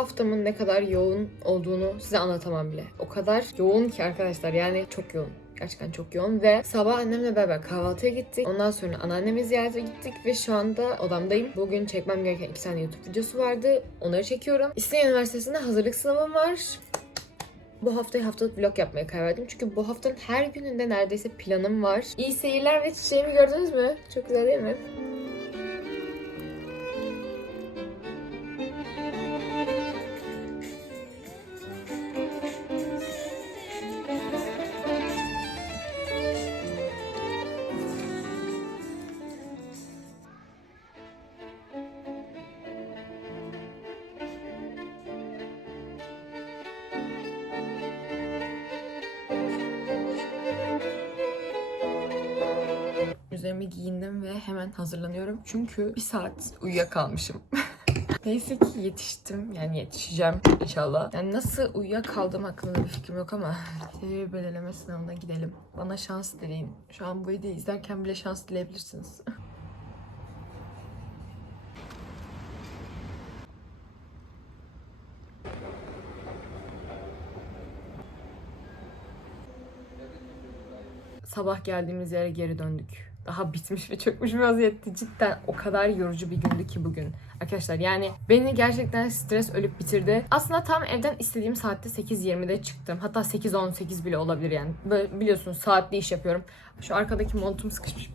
Haftamın ne kadar yoğun olduğunu size anlatamam bile. O kadar yoğun ki arkadaşlar yani çok yoğun. Gerçekten çok yoğun ve sabah annemle beraber kahvaltıya gittik. Ondan sonra anneannemi ziyarete gittik ve şu anda odamdayım. Bugün çekmem gereken iki tane YouTube videosu vardı. Onları çekiyorum. İstinye Üniversitesi'nde hazırlık sınavım var. Bu haftayı haftalık vlog yapmaya karar verdim. Çünkü bu haftanın her gününde neredeyse planım var. İyi seyirler ve çiçeğimi gördünüz mü? Çok güzel değil mi? Üzerimi giyindim ve hemen hazırlanıyorum. Çünkü bir saat uyuyakalmışım. Neyse ki yetiştim. Yani yetişeceğim inşallah. Yani nasıl uyuyakaldığım hakkında bir fikrim yok ama seviye belirleme sınavına gidelim. Bana şans dileyin. Şu an bu videoyu izlerken bile şans dileyebilirsiniz. Sabah geldiğimiz yere geri döndük. Daha bitmiş ve çökmüş bir vaziyette. Cidden o kadar yorucu bir gündü ki bugün. Arkadaşlar yani beni gerçekten stres ölüp bitirdi. Aslında tam evden istediğim saatte 8.20'de çıktım. Hatta 8.18 bile olabilir yani. Böyle biliyorsunuz saatli iş yapıyorum. Şu arkadaki montum sıkışmış.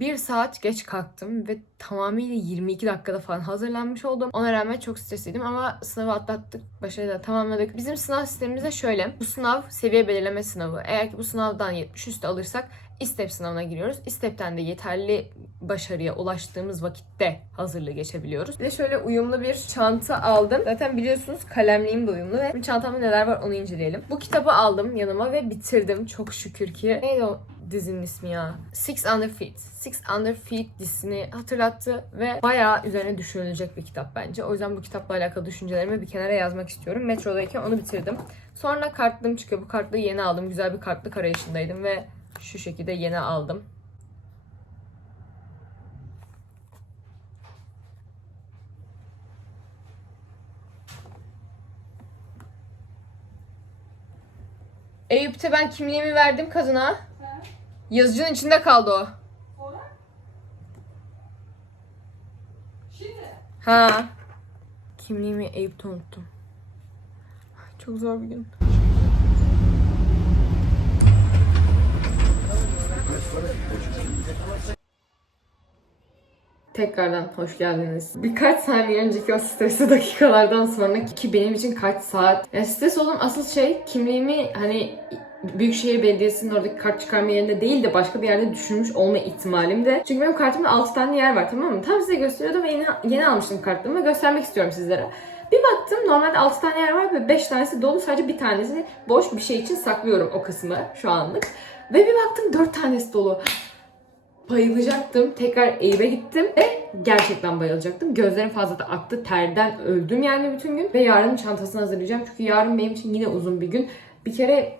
Bir saat geç kalktım ve tamamıyla 22 dakikada falan hazırlanmış oldum. Ona rağmen çok stresliydim ama sınavı atlattık, başarıyla tamamladık. Bizim sınav sistemimizde şöyle. Bu sınav seviye belirleme sınavı. Eğer ki bu sınavdan 70 üstü alırsak İSTEP sınavına giriyoruz. İSTEP'ten de yeterli başarıya ulaştığımız vakitte hazırlığı geçebiliyoruz. Bir de şöyle uyumlu bir çanta aldım. Zaten biliyorsunuz kalemliğim de uyumlu ve çantamda neler var onu inceleyelim. Bu kitabı aldım yanıma ve bitirdim çok şükür ki. Neydi o dizinin ismi ya? Six Under Feet. Six Under Feet dizisini hatırlattı ve bayağı üzerine düşünülecek bir kitap bence. O yüzden bu kitapla alakalı düşüncelerimi bir kenara yazmak istiyorum. Metrodayken onu bitirdim. Sonra kartlığım çıkıyor. Bu kartlığı yeni aldım. Güzel bir kartlık arayışındaydım ve şu şekilde yeni aldım. Eyüp'te ben kimliğimi verdim kadına. Yazıcının içinde kaldı o. Sonra? Şimdi? Ha. Kimliğimi Eyüp'te unuttum. Çok zor bir gün. Tekrardan hoş geldiniz. Birkaç saniye önceki o stresli dakikalardan sonra ki benim için kaç saat. Yani stres olduğum asıl şey kimliğimi hani Büyükşehir Belediyesi'nin oradaki kart çıkarma yerinde değil de başka bir yerde düşürmüş olma ihtimalim de. Çünkü benim kartımda 6 tane yer var tamam mı? Tam size gösteriyordum ve yeni, yeni almıştım kartımı göstermek istiyorum sizlere. Bir baktım normalde 6 tane yer var ve 5 tanesi dolu sadece bir tanesi boş bir şey için saklıyorum o kısmı şu anlık. Ve bir baktım 4 tanesi dolu bayılacaktım. Tekrar Eyüp'e gittim ve gerçekten bayılacaktım. Gözlerim fazla da aktı. Terden öldüm yani bütün gün. Ve yarın çantasını hazırlayacağım. Çünkü yarın benim için yine uzun bir gün. Bir kere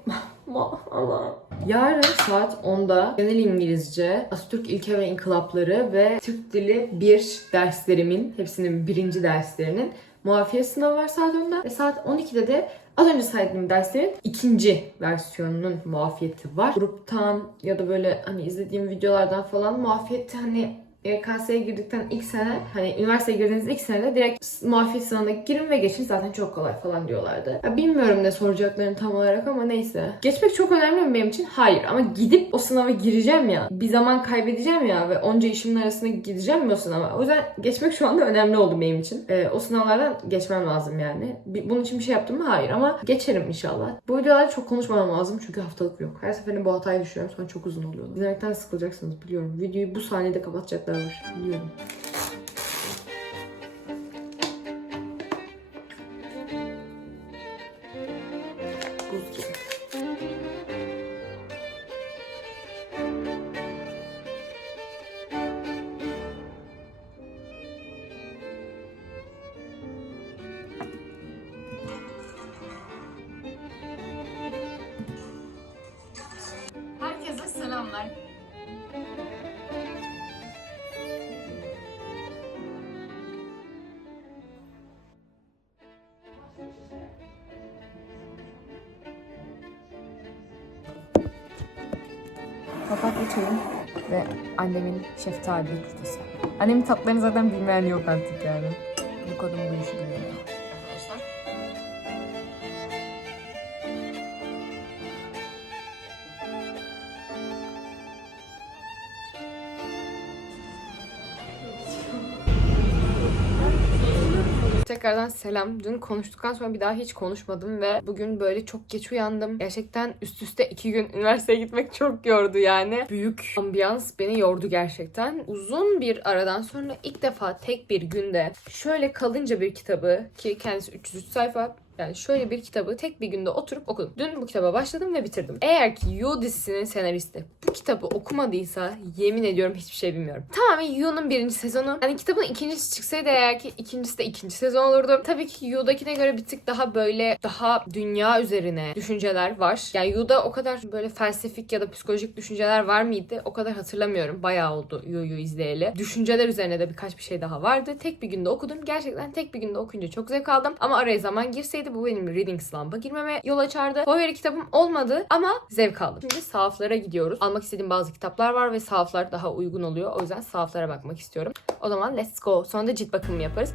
Allah. Yarın saat 10'da genel İngilizce, Atatürk ilke ve inkılapları ve Türk dili 1 derslerimin, hepsinin birinci derslerinin muafiye sınavı var saat 10'da. Ve saat 12'de de Az önce saydığım derslerin ikinci versiyonunun muafiyeti var. Gruptan ya da böyle hani izlediğim videolardan falan muafiyeti hani YKS'ye girdikten ilk sene hani üniversiteye girdiğiniz ilk senede direkt muafiyet sınavına girin ve geçin zaten çok kolay falan diyorlardı. Ya bilmiyorum ne soracaklarını tam olarak ama neyse. Geçmek çok önemli mi benim için? Hayır ama gidip o sınava gireceğim ya. Bir zaman kaybedeceğim ya ve onca işimin arasında gideceğim mi o sınava? O yüzden geçmek şu anda önemli oldu benim için. Ee, o sınavlardan geçmem lazım yani. Bunun için bir şey yaptım mı? Hayır ama geçerim inşallah. Bu videolarda çok konuşmamam lazım çünkü haftalık yok. Her seferinde bu hatayı düşünüyorum sonra çok uzun oluyor. İzlemekten sıkılacaksınız biliyorum. Videoyu bu saniyede kapatacaklar var. Biliyorum. Buz papatya çayım ve annemin şeftali yumurtası. Annemin tatlarını zaten bilmeyen yok artık yani. Bu kadın bu işi biliyor. Tekrardan selam. Dün konuştuktan sonra bir daha hiç konuşmadım ve bugün böyle çok geç uyandım. Gerçekten üst üste iki gün üniversiteye gitmek çok yordu yani. Büyük ambiyans beni yordu gerçekten. Uzun bir aradan sonra ilk defa tek bir günde şöyle kalınca bir kitabı ki kendisi 303 sayfa yani şöyle bir kitabı tek bir günde oturup okudum. Dün bu kitaba başladım ve bitirdim. Eğer ki You dizisinin senaristi bu kitabı okumadıysa yemin ediyorum hiçbir şey bilmiyorum. Tamamen You'nun birinci sezonu. Hani kitabın ikincisi çıksaydı eğer ki ikincisi de ikinci sezon olurdu. Tabii ki You'dakine göre bir tık daha böyle daha dünya üzerine düşünceler var. Yani You'da o kadar böyle felsefik ya da psikolojik düşünceler var mıydı? O kadar hatırlamıyorum. Bayağı oldu You'yu izleyeli. Düşünceler üzerine de birkaç bir şey daha vardı. Tek bir günde okudum. Gerçekten tek bir günde okuyunca çok zevk aldım. Ama araya zaman girseydi bu benim reading slump'a girmeme yol açardı. Favori kitabım olmadı ama zevk aldım. Şimdi sahaflara gidiyoruz. Almak istediğim bazı kitaplar var ve sahaflar daha uygun oluyor. O yüzden sahaflara bakmak istiyorum. O zaman let's go. Sonra da cilt bakımı yaparız.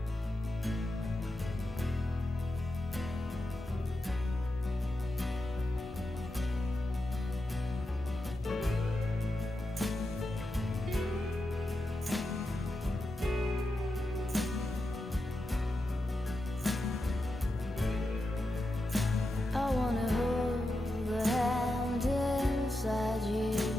ousadia.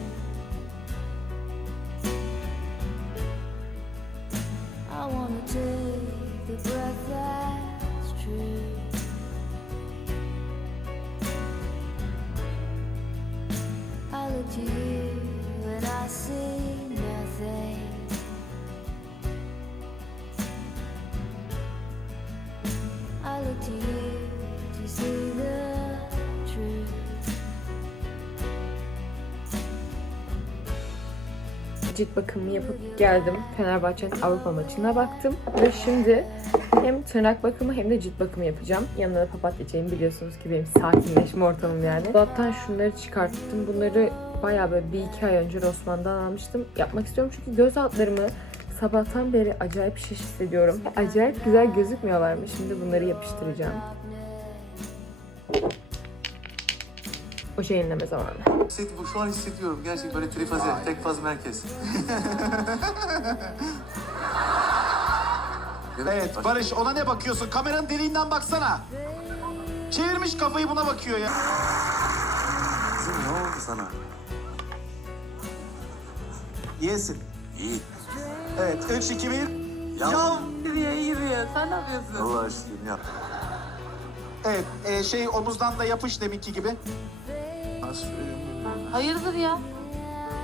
Cilt bakımı yapıp geldim. Fenerbahçe'nin Avrupa maçına baktım. Ve şimdi hem tırnak bakımı hem de cilt bakımı yapacağım. Yanına da papatya çayım biliyorsunuz ki benim sakinleşme ortamım yani. Dolaptan şunları çıkarttım. Bunları bayağı böyle bir iki ay önce Rossmann'dan almıştım. Yapmak istiyorum çünkü göz altlarımı sabahtan beri acayip şiş hissediyorum. Acayip güzel gözükmüyorlar mı? Şimdi bunları yapıştıracağım. O şey yenileme zamanı. Hisset, bu şu an hissediyorum. Gerçekten böyle trifaze, tek faz merkez. Evet Barış ona ne bakıyorsun? Kameranın deliğinden baksana. Çevirmiş kafayı buna bakıyor ya. Kızım ne oldu sana? Yesin. İyi. Evet 3 2 1. Ya. Ya. Yürüyor yürüyor. Sen ne yapıyorsun? Allah aşkına yap. Evet e, şey omuzdan da yapış deminki gibi. Hayırdır ya?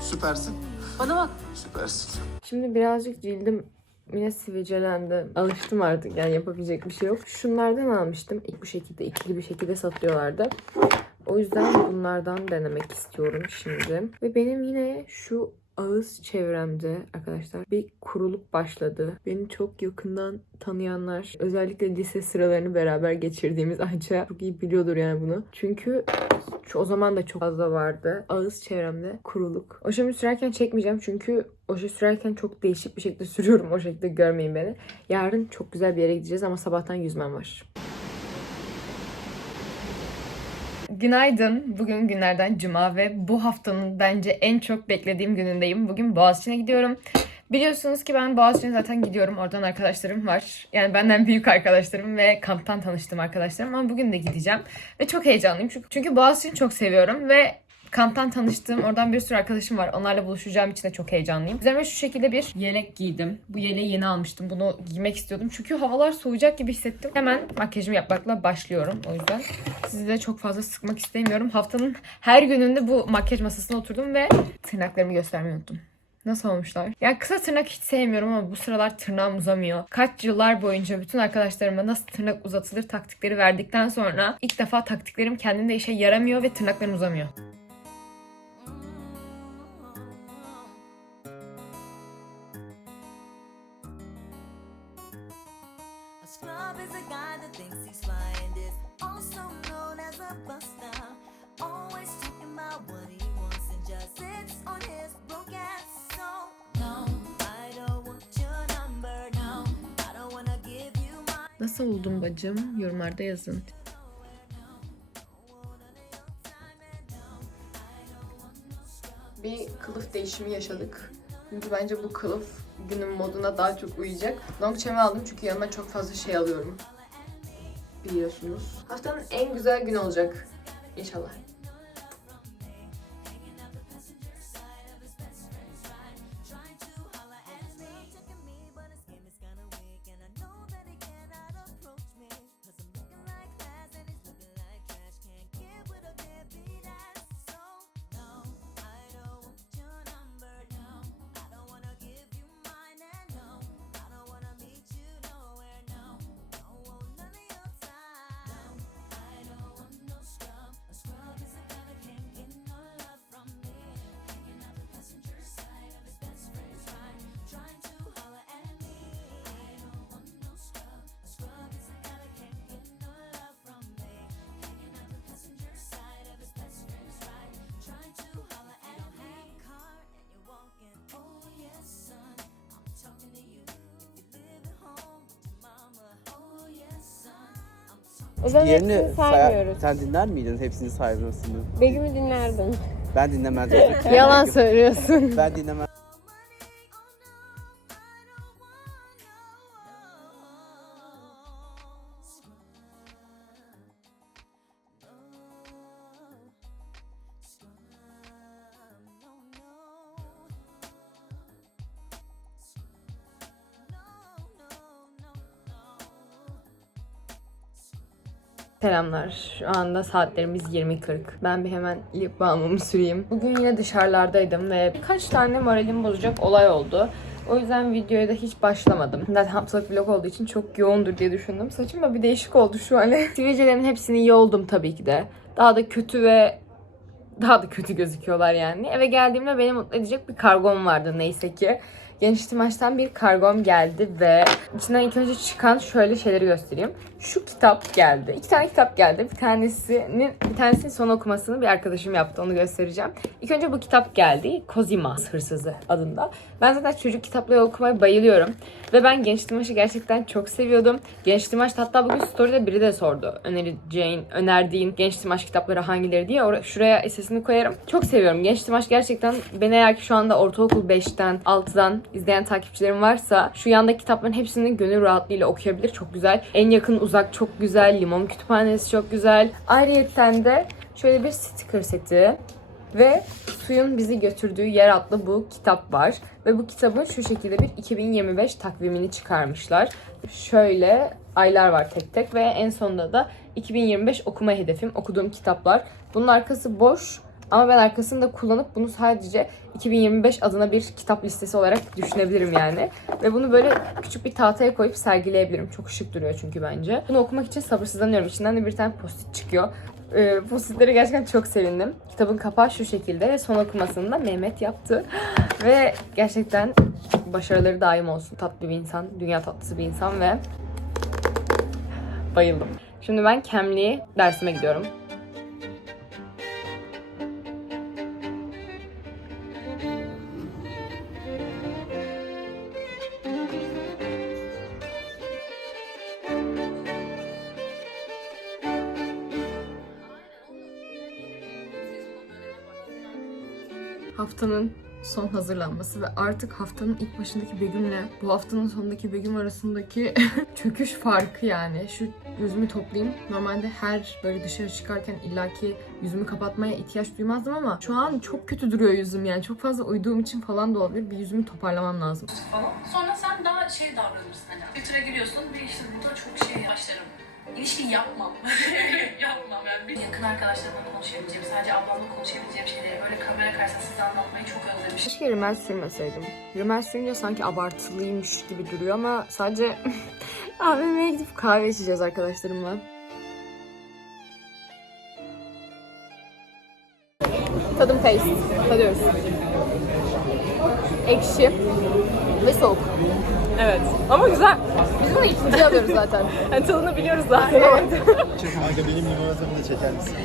Süpersin. Bana bak. Süpersin. Şimdi birazcık cildim yine sivilcelendi. Alıştım artık yani yapabilecek bir şey yok. Şunlardan almıştım. İlk bu şekilde ikili bir şekilde satıyorlardı. O yüzden bunlardan denemek istiyorum şimdi. Ve benim yine şu ağız çevremde arkadaşlar bir kuruluk başladı. Beni çok yakından tanıyanlar özellikle lise sıralarını beraber geçirdiğimiz Ayça çok iyi biliyordur yani bunu. Çünkü o zaman da çok fazla vardı. Ağız çevremde kuruluk. Oşemi sürerken çekmeyeceğim çünkü oje sürerken çok değişik bir şekilde sürüyorum. O şekilde görmeyin beni. Yarın çok güzel bir yere gideceğiz ama sabahtan yüzmem var. Günaydın. Bugün günlerden cuma ve bu haftanın bence en çok beklediğim günündeyim. Bugün Boğaziçi'ne gidiyorum. Biliyorsunuz ki ben Boğaziçi'ne zaten gidiyorum. Oradan arkadaşlarım var. Yani benden büyük arkadaşlarım ve kamptan tanıştığım arkadaşlarım. Ama bugün de gideceğim. Ve çok heyecanlıyım. Çünkü, çünkü Boğaziçi'ni çok seviyorum ve kamptan tanıştığım oradan bir sürü arkadaşım var. Onlarla buluşacağım için de çok heyecanlıyım. Üzerime şu şekilde bir yelek giydim. Bu yeleği yeni almıştım. Bunu giymek istiyordum. Çünkü havalar soğuyacak gibi hissettim. Hemen makyajımı yapmakla başlıyorum. O yüzden sizi de çok fazla sıkmak istemiyorum. Haftanın her gününde bu makyaj masasına oturdum ve tırnaklarımı göstermeyi unuttum. Nasıl olmuşlar? Ya kısa tırnak hiç sevmiyorum ama bu sıralar tırnağım uzamıyor. Kaç yıllar boyunca bütün arkadaşlarıma nasıl tırnak uzatılır taktikleri verdikten sonra ilk defa taktiklerim kendinde işe yaramıyor ve tırnaklarım uzamıyor. Bacım? Yorumlarda yazın. Bir kılıf değişimi yaşadık. Çünkü bence bu kılıf günün moduna daha çok uyacak. Long çemi aldım çünkü yanıma çok fazla şey alıyorum. Biliyorsunuz. Haftanın en güzel günü olacak. İnşallah. O zaman hepsini saymıyoruz. sen dinler miydin hepsini saymıyorsun? Begüm'ü dinlerdim. Ben dinlemezdim. Yalan söylüyorsun. Ben dinlemez. Selamlar. Şu anda saatlerimiz 20.40. Ben bir hemen lip balmımı süreyim. Bugün yine dışarılardaydım ve birkaç tane moralimi bozacak olay oldu. O yüzden videoya da hiç başlamadım. Zaten haftalık vlog olduğu için çok yoğundur diye düşündüm. Saçım da bir değişik oldu şu an. Sivilcelerimin hepsini iyi oldum tabii ki de. Daha da kötü ve daha da kötü gözüküyorlar yani. Eve geldiğimde beni mutlu edecek bir kargom vardı neyse ki. Genç İhtimaç'tan bir kargom geldi ve içinden ilk önce çıkan şöyle şeyleri göstereyim. Şu kitap geldi. İki tane kitap geldi. Bir tanesinin bir tanesinin son okumasını bir arkadaşım yaptı. Onu göstereceğim. İlk önce bu kitap geldi. Kozimas Hırsızı adında. Ben zaten çocuk kitapları okumayı bayılıyorum. Ve ben Genç İhtimaç'ı gerçekten çok seviyordum. Genç İhtimaç hatta bugün story'de biri de sordu. Önereceğin, önerdiğin Genç İhtimaç kitapları hangileri diye. Or- şuraya sesini koyarım. Çok seviyorum. Genç İhtimaç gerçekten beni eğer ki şu anda ortaokul 5'ten 6'dan izleyen takipçilerim varsa şu yandaki kitapların hepsini gönül rahatlığıyla okuyabilir. Çok güzel. En yakın uzak çok güzel. Limon kütüphanesi çok güzel. Ayrıyeten de şöyle bir sticker seti ve Suyun Bizi Götürdüğü Yer adlı bu kitap var. Ve bu kitabın şu şekilde bir 2025 takvimini çıkarmışlar. Şöyle aylar var tek tek ve en sonunda da 2025 okuma hedefim, okuduğum kitaplar. Bunun arkası boş ama ben arkasını da kullanıp bunu sadece 2025 adına bir kitap listesi olarak düşünebilirim yani. Ve bunu böyle küçük bir tahtaya koyup sergileyebilirim. Çok şık duruyor çünkü bence. Bunu okumak için sabırsızlanıyorum. İçinden de bir tane post çıkıyor. Ee, postitlere gerçekten çok sevindim. Kitabın kapağı şu şekilde ve son okumasını da Mehmet yaptı. ve gerçekten başarıları daim olsun. Tatlı bir insan, dünya tatlısı bir insan ve bayıldım. Şimdi ben Cambly dersime gidiyorum. Haftanın son hazırlanması ve artık haftanın ilk başındaki Begüm'le bu haftanın sonundaki Begüm arasındaki çöküş farkı yani. Şu yüzümü toplayayım. Normalde her böyle dışarı çıkarken illaki yüzümü kapatmaya ihtiyaç duymazdım ama şu an çok kötü duruyor yüzüm yani. Çok fazla uyuduğum için falan da olabilir. Bir yüzümü toparlamam lazım. falan. Sonra sen daha şey davranırsın hani. Twitter'a giriyorsun ve işte burada çok şey başlarım. İlişki yapmam. yapmam yani. Yakın arkadaşlarımla konuşabileceğim, sadece ablamla konuşabileceğim şeyleri böyle size anlatmayı çok özlemişim. Keşke rimel sürmeseydim. Rimel sürünce sanki abartılıymış gibi duruyor ama sadece AVM'ye gidip kahve içeceğiz arkadaşlarımla. Tadım taste. Tadıyoruz. Ekşi ve soğuk. Evet. Ama güzel. Biz bunu ikinci alıyoruz zaten. Yani tadını biliyoruz zaten. Kanka benim limonatamı da çeker misin?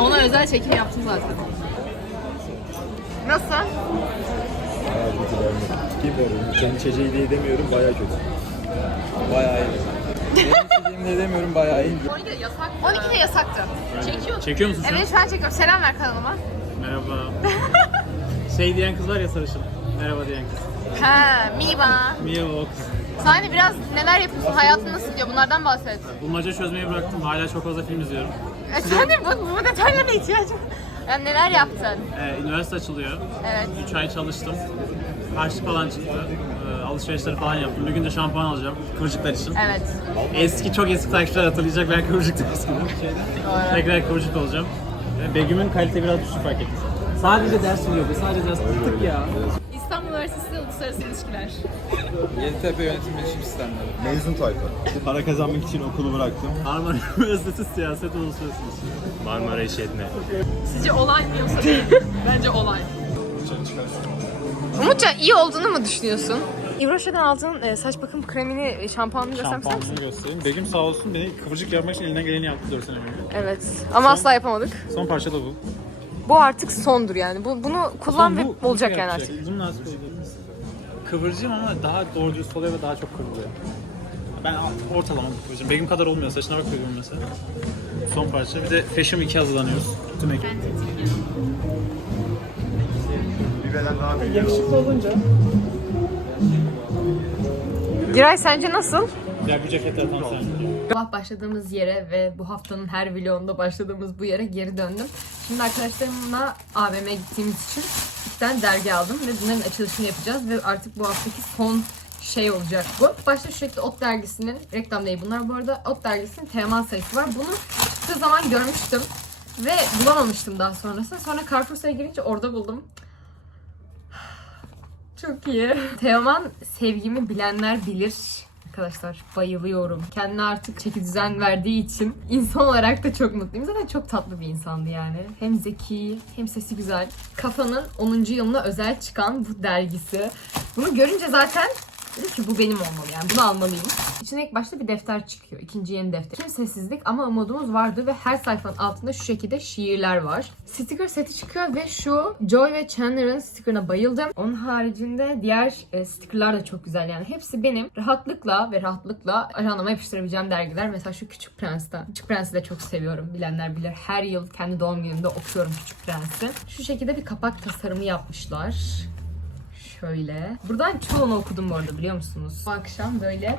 Ona özel çekim yaptım zaten. Nasıl? Bayağı kötü beğenmedim. Kim var? Kendi içeceği diye demiyorum bayağı kötü. Bayağı iyi. Benim içeceğim diye demiyorum bayağı iyi. 12'de yasak. 12'de yasaktı. Çekiyor. Çekiyor musun sen? Evet şu an çekiyorum. Selam ver kanalıma. Merhaba. şey diyen kız var ya sarışın. Merhaba diyen kız. Ha, Miba. Mia o kız. Sahne biraz neler yapıyorsun? Hayatın nasıl gidiyor? Bunlardan bahset. Bulmaca çözmeyi bıraktım. Hala çok fazla film izliyorum. E, sen de bu, bu detaylara ihtiyacım. Yani neler yaptın? Ee, üniversite açılıyor. Evet. 3 ay çalıştım. Harçlık falan çıktı. Ee, alışverişleri falan yaptım. Bir gün de şampuan alacağım. Kıvırcıklar için. Evet. Eski, çok eski takipçiler hatırlayacak. Ben kıvırcıktım eskiden. Tekrar kıvırcık olacağım. Ee, Begüm'ün kalite biraz düştü fark ettim. Sadece ders oluyordu. Sadece ders tık ya. Üniversitesi Uluslararası İlişkiler. Yeditepe Yönetim Bilişim Sistemleri. Mezun tayfa. Para kazanmak için okulu bıraktım. Marmara Üniversitesi Siyaset Uluslararası İlişkiler. Marmara İşletme. Sizce olay mı yoksa değil? Bence olay. Umutcan iyi olduğunu mu düşünüyorsun? Yvrosa'dan aldığın e, saç bakım kremini, e, şampuanını göstermek ister misin? Şampuanını göstereyim. Begüm sağ olsun beni kıvırcık yapmak için elinden geleni yaptı 4 sene önce. Evet. Ama asla yapamadık. Son parça da bu. Bu artık sondur yani. Bu, bunu kullan ve Bu- olacak bu yani artık. Nasip oldu. Kıvırcığım ama daha doğru düz oluyor ve daha çok kıvrılıyor. Ben ortalama bir kıvırcığım. Begüm kadar olmuyor. Saçına bak Begüm mesela. Son parça. Bir de Fashion 2 hazırlanıyoruz. Tüm ekip. Yakışıklı olunca. Giray sence nasıl? Ya bu ceketler tam sen. Sabah başladığımız yere ve bu haftanın her vlogunda başladığımız bu yere geri döndüm. Şimdi arkadaşlarımla AVM'ye gittiğimiz için tane dergi aldım ve bunların açılışını yapacağız ve artık bu haftaki son şey olacak bu. Başta şekilde Ot dergisinin reklam değil bunlar bu arada Ot dergisinin teman sayısı var. Bunu çıktığı zaman görmüştüm ve bulamamıştım daha sonrasında. Sonra Carrefour'a girince orada buldum. Çok iyi. Teoman sevgimi bilenler bilir. Arkadaşlar bayılıyorum. Kendine artık çeki düzen verdiği için insan olarak da çok mutluyum. Zaten çok tatlı bir insandı yani. Hem zeki hem sesi güzel. Kafa'nın 10. yılına özel çıkan bu dergisi. Bunu görünce zaten dedim ki bu benim olmalı yani bunu almalıyım. İçine ilk başta bir defter çıkıyor. İkinci yeni defter. Tüm sessizlik ama umudumuz vardı ve her sayfanın altında şu şekilde şiirler var. Sticker seti çıkıyor ve şu Joy ve Chandler'ın stickerına bayıldım. Onun haricinde diğer e, stickerlar da çok güzel yani. Hepsi benim rahatlıkla ve rahatlıkla ajandama yapıştırabileceğim dergiler. Mesela şu Küçük Prens'ten. Küçük Prens'i de çok seviyorum. Bilenler bilir. Her yıl kendi doğum günümde okuyorum Küçük Prens'i. Şu şekilde bir kapak tasarımı yapmışlar. Şöyle. Buradan çoğunu okudum bu arada biliyor musunuz? Bu akşam böyle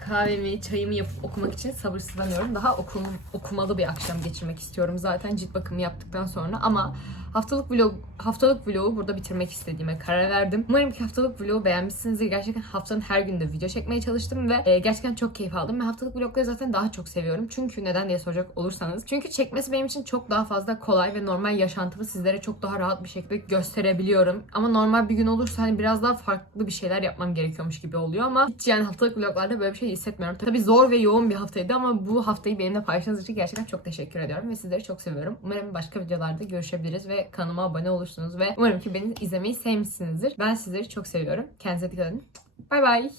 kahvemi, çayımı yapıp okumak için sabırsızlanıyorum. Daha okum, okumalı bir akşam geçirmek istiyorum zaten cilt bakımı yaptıktan sonra ama haftalık vlog haftalık vlogu burada bitirmek istediğime karar verdim. Umarım ki haftalık vlogu beğenmişsinizdir. Gerçekten haftanın her günde video çekmeye çalıştım ve e, gerçekten çok keyif aldım. Ve haftalık vlogları zaten daha çok seviyorum. Çünkü neden diye soracak olursanız. Çünkü çekmesi benim için çok daha fazla kolay ve normal yaşantımı sizlere çok daha rahat bir şekilde gösterebiliyorum. Ama normal bir gün olursa hani biraz daha farklı bir şeyler yapmam gerekiyormuş gibi oluyor ama hiç yani haftalık vloglarda böyle bir şey hissetmiyorum. Tabii zor ve yoğun bir haftaydı ama bu haftayı benimle paylaştığınız için gerçekten çok teşekkür ediyorum ve sizleri çok seviyorum. Umarım başka videolarda görüşebiliriz ve kanalıma abone olursunuz ve umarım ki beni izlemeyi sevmişsinizdir. Ben sizleri çok seviyorum. Kendinize dikkat edin. Bay bay.